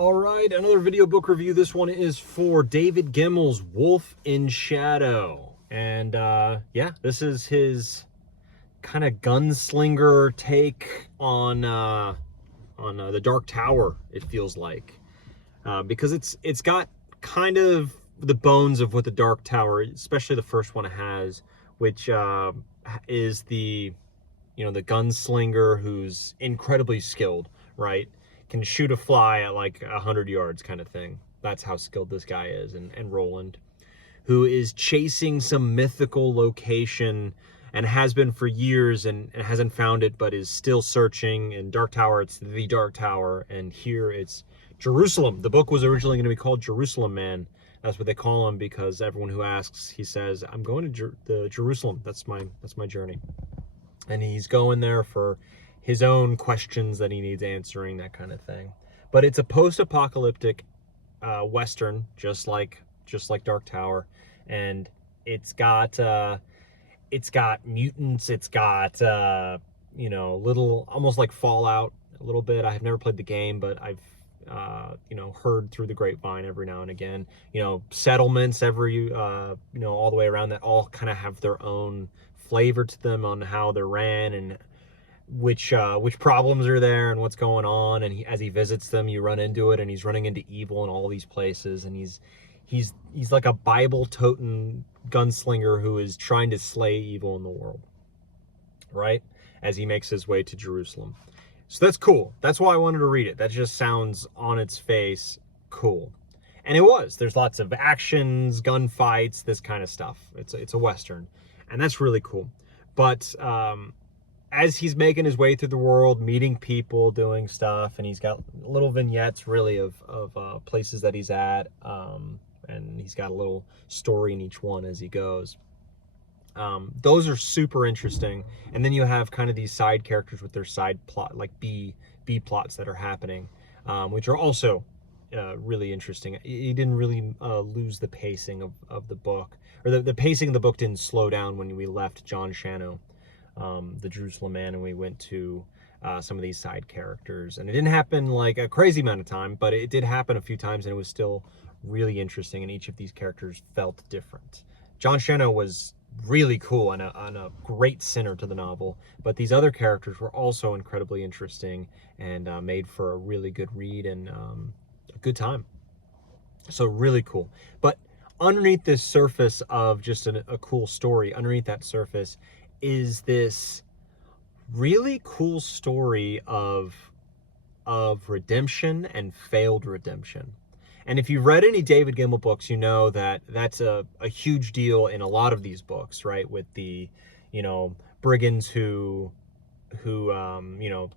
All right, another video book review. This one is for David Gemmell's Wolf in Shadow. And yeah, this is his kind of gunslinger take on the Dark Tower, it feels like. Because it's got kind of the bones of what the Dark Tower, especially the first one, has, which is the gunslinger who's incredibly skilled, right? Can shoot a fly at like 100 yards kind of thing. That's how skilled this guy is. And Roland, who is chasing some mythical location and has been for years and hasn't found it, but is still searching. In Dark Tower, it's the Dark Tower, and here it's Jerusalem. The book was originally going to be called Jerusalem Man. That's what they call him, because everyone who asks, he says, "I'm going to Jerusalem. That's my journey." And he's going there for his own questions that he needs answering, that kind of thing. But it's a post-apocalyptic Western, just like Dark Tower, and it's got mutants. It's got little, almost like Fallout a little bit. I have never played the game, but I've heard through the grapevine every now and again. Settlements every all the way around that all kind of have their own flavor to them on how they're ran and which problems are there and what's going on. And as he visits them, you run into it, and he's running into evil in all these places, and he's like a Bible-toting gunslinger who is trying to slay evil in the world, right? As he makes his way to Jerusalem. So that's cool. That's why I wanted to read it. That just sounds on its face cool. And it was. There's lots of actions, gunfights, this kind of stuff. It's a Western. And that's really cool. But as he's making his way through the world, meeting people, doing stuff, and he's got little vignettes really of places that he's at, and he's got a little story in each one as he goes. Those are super interesting. And then you have kind of these side characters with their side plot, like B plots that are happening, which are also really interesting. He didn't really lose the pacing of the book, or the pacing of the book didn't slow down when we left John Shano, the Jerusalem Man, and we went to some of these side characters. And it didn't happen like a crazy amount of time, but it did happen a few times, and it was still really interesting, and each of these characters felt different. John Shano was really cool and a great center to the novel, but these other characters were also incredibly interesting and made for a really good read and a good time. So really cool. But underneath this surface of just a cool story, underneath that surface is this really cool story of redemption and failed redemption. And if you've read any David Gemmell books, you know that that's a huge deal in a lot of these books, right? With the, brigands who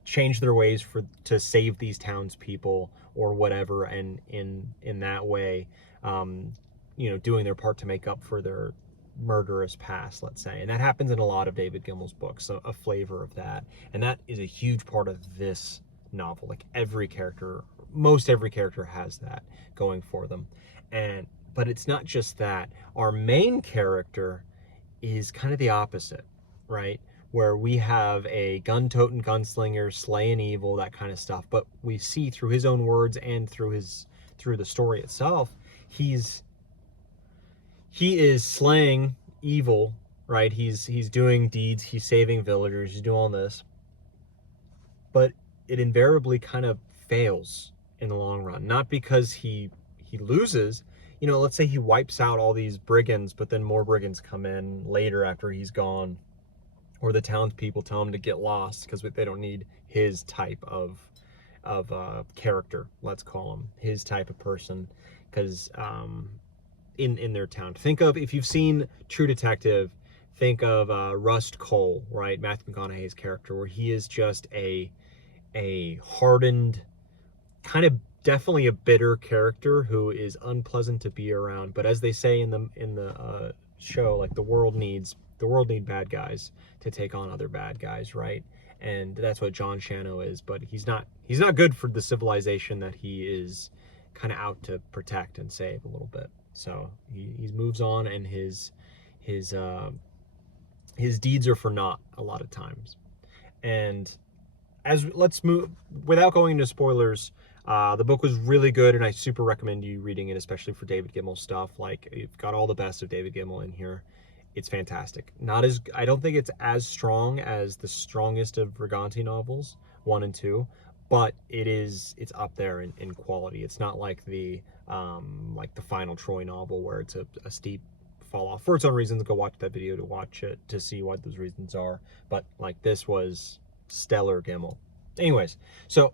change their ways to save these townspeople or whatever, and in that way, doing their part to make up for their murderous past, let's say. And that happens in a lot of David Gemmell's books, a flavor of that. And that is a huge part of this novel. Like most every character has that going for them. But it's not just that. Our main character is kind of the opposite, right? Where we have a gun-toting gunslinger slaying evil, that kind of stuff. But we see through his own words and through the story itself, he is slaying evil, right? He's doing deeds, he's saving villagers, he's doing all this. But it invariably kind of fails in the long run. Not because he loses. Let's say he wipes out all these brigands, but then more brigands come in later after he's gone. Or the townspeople tell him to get lost because they don't need his type of character, let's call him. His type of person. Because in their town. Think of, if you've seen True Detective, think of Rust Cole, right? Matthew McConaughey's character, where he is just a hardened, kind of definitely a bitter character who is unpleasant to be around. But as they say in the show, like the world need bad guys to take on other bad guys, right? And that's what John Shano is. But he's not good for the civilization that he is kind of out to protect and save a little bit. So he moves on, and his deeds are for naught a lot of times. And let's move, without going into spoilers, The book was really good, and I super recommend you reading it, especially for David Gemmell stuff. Like, you've got all the best of David Gemmell in here. It's fantastic. Not as I don't think it's as strong as the strongest of Briganti novels, 1 and 2, but it's up there in quality. It's not like the final Troy novel where it's a steep fall off for its own reasons. Go watch that video to watch it to see what those reasons are. But like, this was stellar Gemmell. Anyways, so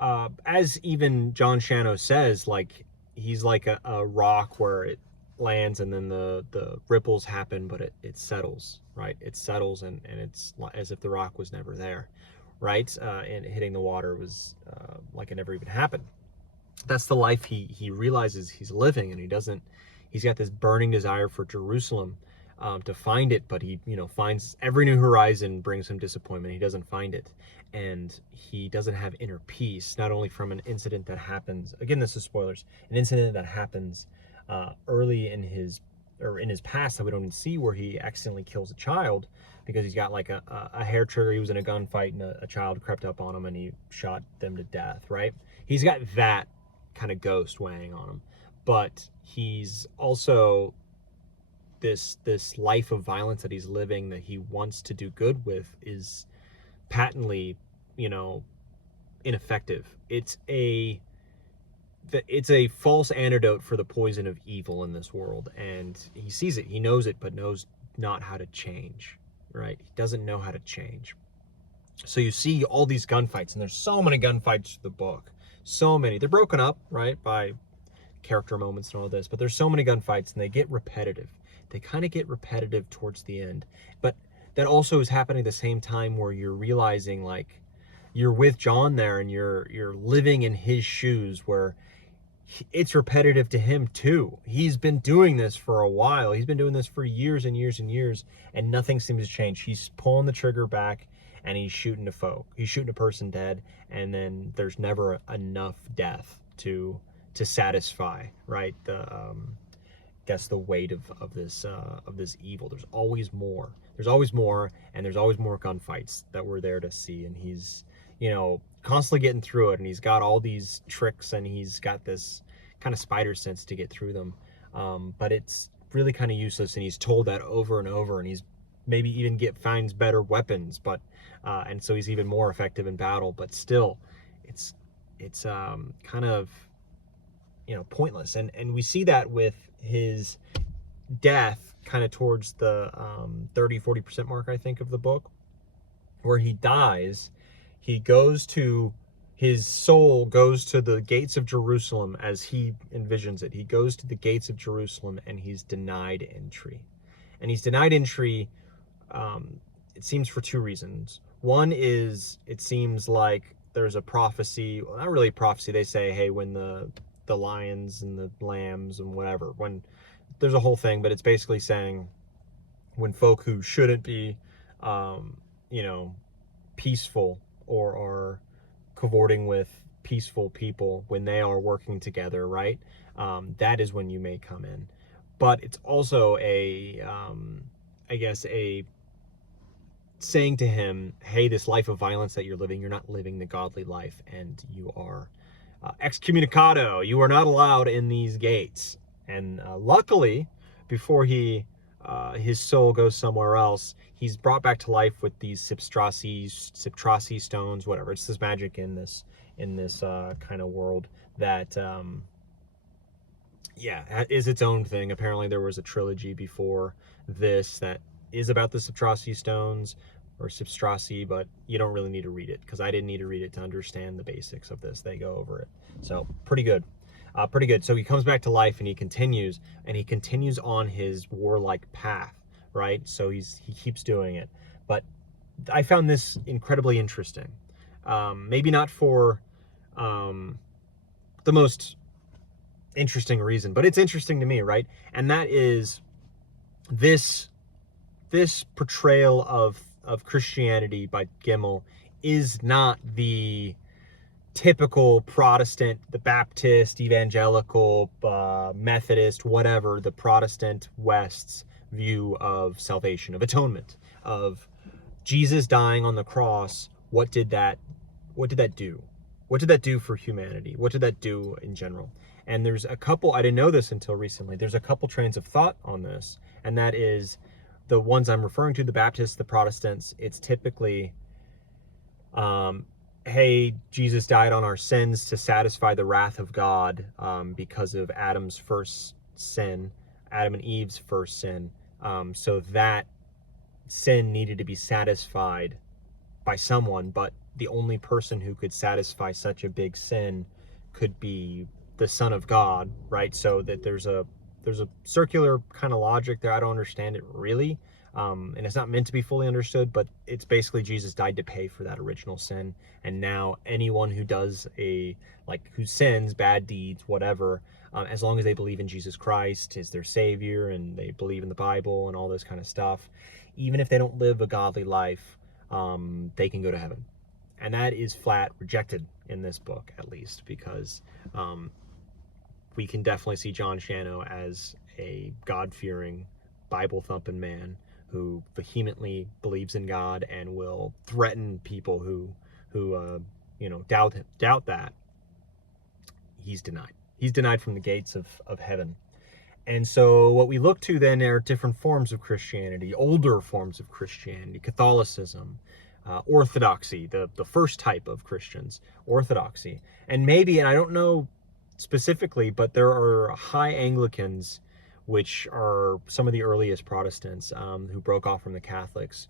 as even John Shano says, like, he's like a rock where it lands and then the ripples happen, but it settles, right? It settles, and it's as if the rock was never there, right? And hitting the water was like it never even happened. That's the life he realizes he's living, and he's got this burning desire for Jerusalem, to find it, but he finds every new horizon brings him disappointment. He doesn't find it, and he doesn't have inner peace, not only from an incident that happens, again, this is spoilers, an incident that happens early in his past that we don't even see, where he accidentally kills a child because he's got like a hair trigger. He was in a gunfight and a child crept up on him and he shot them to death, right? He's got that kind of ghost weighing on him, but he's also this life of violence that he's living, that he wants to do good with, is patently, ineffective. It's a false antidote for the poison of evil in this world, and he sees it, he knows it, but knows not how to change, right? He doesn't know how to change. So you see all these gunfights, and there's so many gunfights in the book, so many. They're broken up, right, by character moments and all this, but there's so many gunfights, and they get repetitive. They kind of get repetitive towards the end, but that also is happening at the same time where you're realizing, like, you're with John there, and you're living in his shoes, where it's repetitive to him too. He's been doing this for a while. He's been doing this for years and years and years, and nothing seems to change. He's pulling the trigger back, and he's shooting a foe. He's shooting a person dead, and then there's never enough death to satisfy, right? The weight of this evil. There's always more. There's always more, and there's always more gunfights that we're there to see. And he's, constantly getting through it, and he's got all these tricks, and he's got this kind of spider sense to get through them. But it's really kind of useless, and he's told that over and over, and he's maybe even finds better weapons, but and so he's even more effective in battle. But still, it's kind of pointless, and we see that with his death kind of towards the 30-40% mark, I think, of the book, where he dies. His soul goes to the gates of Jerusalem as he envisions it. He goes to the gates of Jerusalem, and he's denied entry. And he's denied entry, it seems, for two reasons. One is, it seems like there's a prophecy, well, not really a prophecy. They say, hey, when the lions and the lambs and whatever, when there's a whole thing, but it's basically saying when folk who shouldn't be, peaceful, or are cavorting with peaceful people, when they are working together, right? That is when you may come in. But it's also a saying to him, hey, this life of violence that you're living, you're not living the godly life, and you are excommunicado. You are not allowed in these gates. And luckily, before his soul goes somewhere else, he's brought back to life with these Siptrasi stones, whatever. It's this magic in this kind of world that is its own thing. Apparently there was a trilogy before this that is about the Siptrasi stones, or Siptrasi, but you don't really need to read it, because I didn't need to read it to understand the basics of this. They go over it. So pretty good. So he comes back to life, and he continues on his warlike path, right? So he keeps doing it. But I found this incredibly interesting. Maybe not for the most interesting reason, but it's interesting to me, right? And that is this portrayal of Christianity by Gemmell is not the typical Protestant, the Baptist, evangelical, Methodist, whatever, the Protestant West's view of salvation, of atonement, of Jesus dying on the cross. What did that do? What did that do for humanity? What did that do in general? And there's a couple, I didn't know this until recently, there's a couple trains of thought on this, and that is the ones I'm referring to, the Baptists, the Protestants. It's typically, hey, Jesus died on our sins to satisfy the wrath of God, because of Adam's first sin, Adam and Eve's first sin. So that sin needed to be satisfied by someone, but the only person who could satisfy such a big sin could be the Son of God, right? So that there's a circular kind of logic there. I don't understand it really, and it's not meant to be fully understood, but it's basically Jesus died to pay for that original sin, and now anyone who does who sins, bad deeds, whatever, as long as they believe in Jesus Christ as their Savior and they believe in the Bible and all this kind of stuff, even if they don't live a godly life, they can go to heaven. And that is flat rejected in this book, at least, because we can definitely see John Shano as a God-fearing, Bible-thumping man who vehemently believes in God and will threaten people who doubt that. He's denied. He's denied from the gates of heaven. And so what we look to then are different forms of Christianity, older forms of Christianity, Catholicism, Orthodoxy, the first type of Christians, Orthodoxy. And maybe, and I don't know specifically, but there are high Anglicans, which are some of the earliest Protestants, who broke off from the Catholics,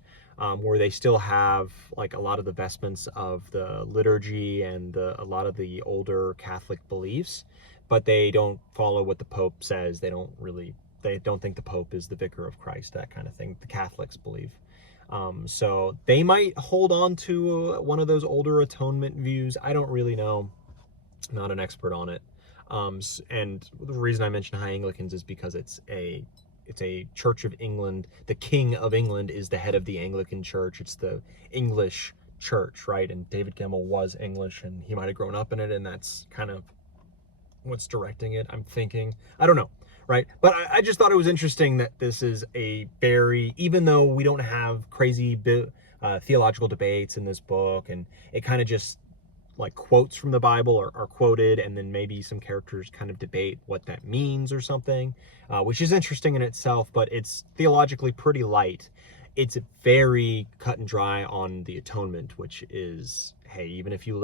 where they still have like a lot of the vestments of the liturgy and a lot of the older Catholic beliefs, but they don't follow what the Pope says. They don't think the Pope is the vicar of Christ, that kind of thing. The Catholics believe. So they might hold on to one of those older atonement views. I don't really know. I'm not an expert on it. And the reason I mention High Anglicans is because it's a Church of England. The King of England is the head of the Anglican Church. It's the English church, right? And David Gemmell was English, and he might have grown up in it, and that's kind of what's directing it, I'm thinking. I don't know, right? But I just thought it was interesting that this is a very, even though we don't have crazy theological debates in this book, and it kind of just like quotes from the Bible are quoted, and then maybe some characters kind of debate what that means or something, which is interesting in itself, but it's theologically pretty light. It's very cut and dry on the atonement, which is, hey, even if you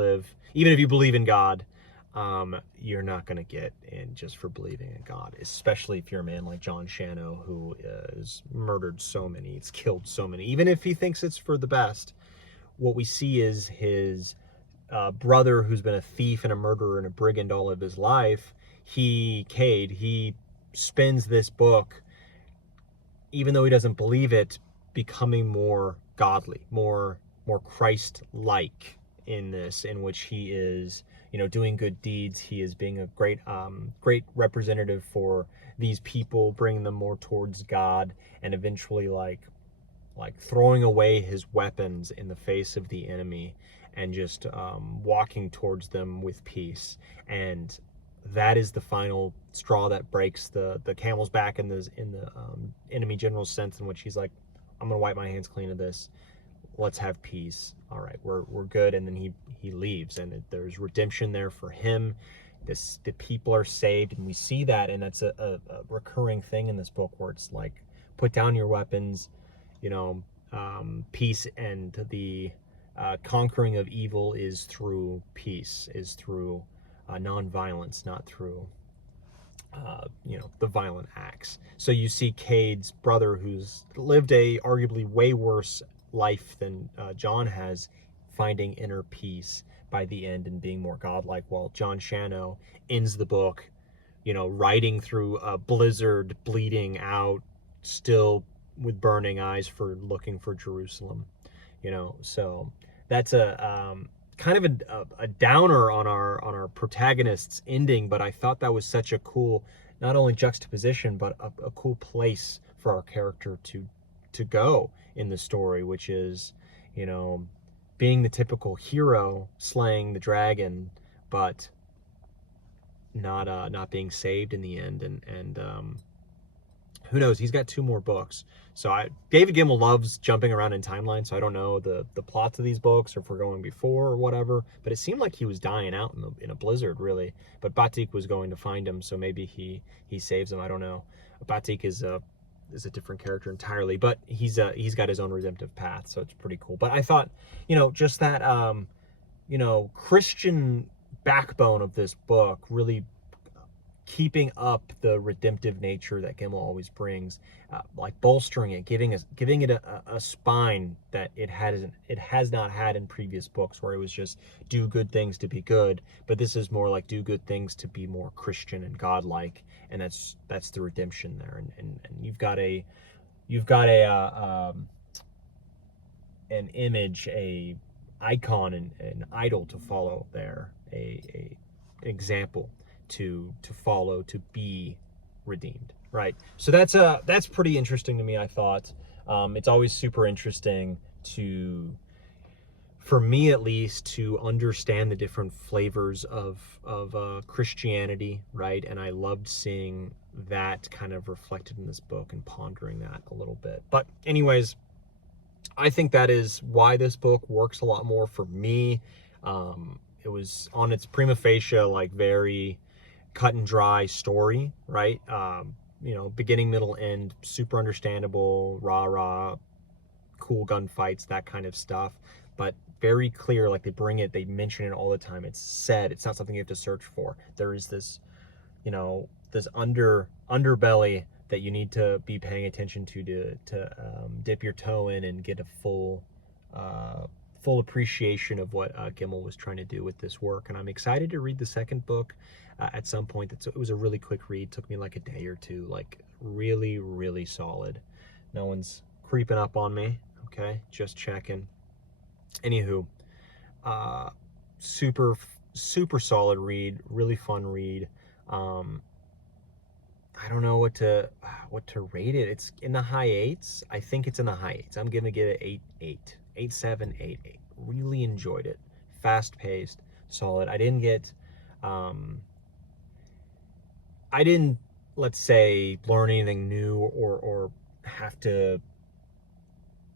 believe in God, you're not going to get in just for believing in God, especially if you're a man like John Shano, who has murdered so many, he's killed so many. Even if he thinks it's for the best, what we see is his brother, who's been a thief and a murderer and a brigand all of his life, he spends this book, even though he doesn't believe it, becoming more godly, more Christ-like in this, in which he is, doing good deeds. He is being a great representative for these people, bringing them more towards God, and eventually like throwing away his weapons in the face of the enemy, and just walking towards them with peace. And that is the final straw that breaks the camel's back in the enemy general's sense, in which he's like, I'm gonna wipe my hands clean of this. Let's have peace. All right, we're good. And then he leaves, and there's redemption there for him. The people are saved, and we see that, and that's a recurring thing in this book, where it's like, put down your weapons, peace, and the conquering of evil is through peace, is through non-violence, not through the violent acts. So you see Cade's brother, who's lived a arguably way worse life than John has, finding inner peace by the end and being more godlike, while John Shano ends the book, riding through a blizzard, bleeding out, still with burning eyes, looking for Jerusalem. So that's a kind of a downer on our protagonist's ending, but I thought that was such a cool, not only juxtaposition, but a cool place for our character to go in the story, which is, being the typical hero, slaying the dragon, but not being saved in the end, and who knows? He's got 2 more books. So David Gemmell loves jumping around in timelines. So I don't know the plots of these books, or if we're going before or whatever. But it seemed like he was dying out in a blizzard, really. But Batik was going to find him, so maybe he saves him. I don't know. Batik is a different character entirely, but he's got his own redemptive path, so it's pretty cool. But I thought, just that Christian backbone of this book really keeping up the redemptive nature that Gemmell always brings, like bolstering it, giving it a spine that it has not had in previous books, where it was just do good things to be good, but this is more like do good things to be more Christian and godlike, and that's the redemption there, and you've got an image, a icon, and an idol to follow there, a example to follow, to be redeemed, right? So that's pretty interesting to me. I thought it's always super interesting for me at least, to understand the different flavors of Christianity, right? And I loved seeing that kind of reflected in this book and pondering that a little bit. But anyways, I think that is why this book works a lot more for me. It was on its prima facie, like, very cut and dry story, right? Beginning, middle, end, super understandable, rah, cool gunfights, that kind of stuff. But very clear, like, they mention it all the time. It's said, it's not something you have to search for. There is this, this underbelly that you need to be paying attention to dip your toe in and get a full appreciation of what Gemmell was trying to do with this work. And I'm excited to read the second book at some point. It was a really quick read. Took me like a day or two. Like, really, really solid. No one's creeping up on me. Okay, just checking. Anywho, super solid read. Really fun read. I don't know what to rate it. It's in the high 8s. I think it's in the high 8s. I'm gonna give it 8, 7, 8. Really enjoyed it. Fast paced, solid. I didn't, let's say, learn anything new or have to.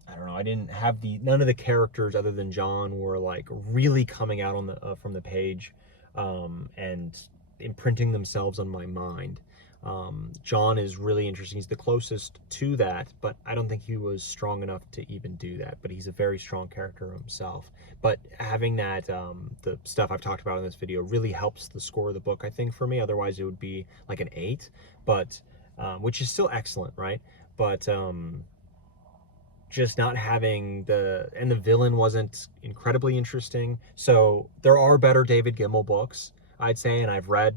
I don't know. I didn't have none of the characters other than John were like really coming out on the from the page, and imprinting themselves on my mind. John is really interesting. He's the closest to that, but I don't think he was strong enough to even do that. But he's a very strong character himself. But having that, the stuff I've talked about in this video, really helps the score of the book, I think, for me. Otherwise, it would be like an 8, but which is still excellent, right? But just not having the villain wasn't incredibly interesting. So there are better David Gemmell books, I'd say, and I've read,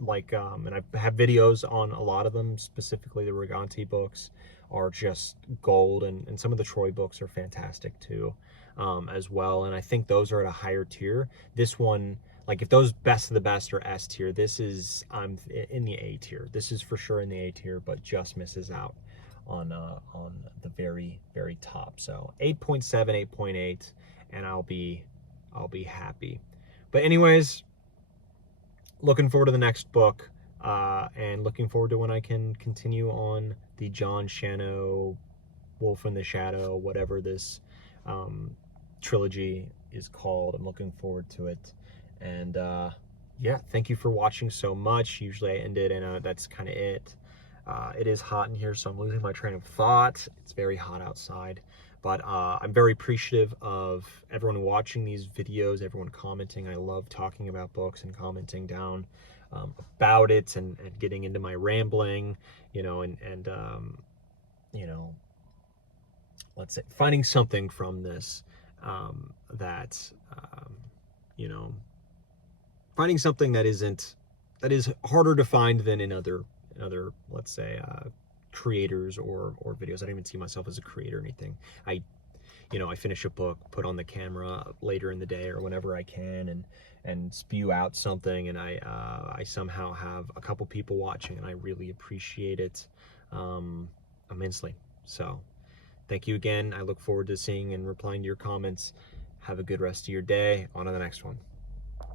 and I have videos on a lot of them. Specifically, the Riganti books are just gold, and some of the Troy books are fantastic too, as well. And I think those are at a higher tier. This one, like, if those best of the best are S tier, I'm in the A tier. This is for sure in the A tier, but just misses out on the very, very top. So 8.7, 8.8, and I'll be happy. But anyways, looking forward to the next book, and looking forward to when I can continue on the John Shano, Wolf in the Shadow, whatever this trilogy is called. I'm looking forward to it. And yeah, thank you for watching so much. Usually I end it, and that's kind of it. It is hot in here, so I'm losing my train of thought. It's very hot outside. But I'm very appreciative of everyone watching these videos, everyone commenting. I love talking about books and commenting down about it, and getting into my rambling, and let's say finding something from this, finding something that is harder to find than in other, let's say, creators or videos. I don't even see myself as a creator or anything. I finish a book, put on the camera later in the day or whenever I can, and spew out something, and I somehow have a couple people watching, and I really appreciate it immensely. So thank you again. I look forward to seeing and replying to your comments. Have a good rest of your day. On to the next one.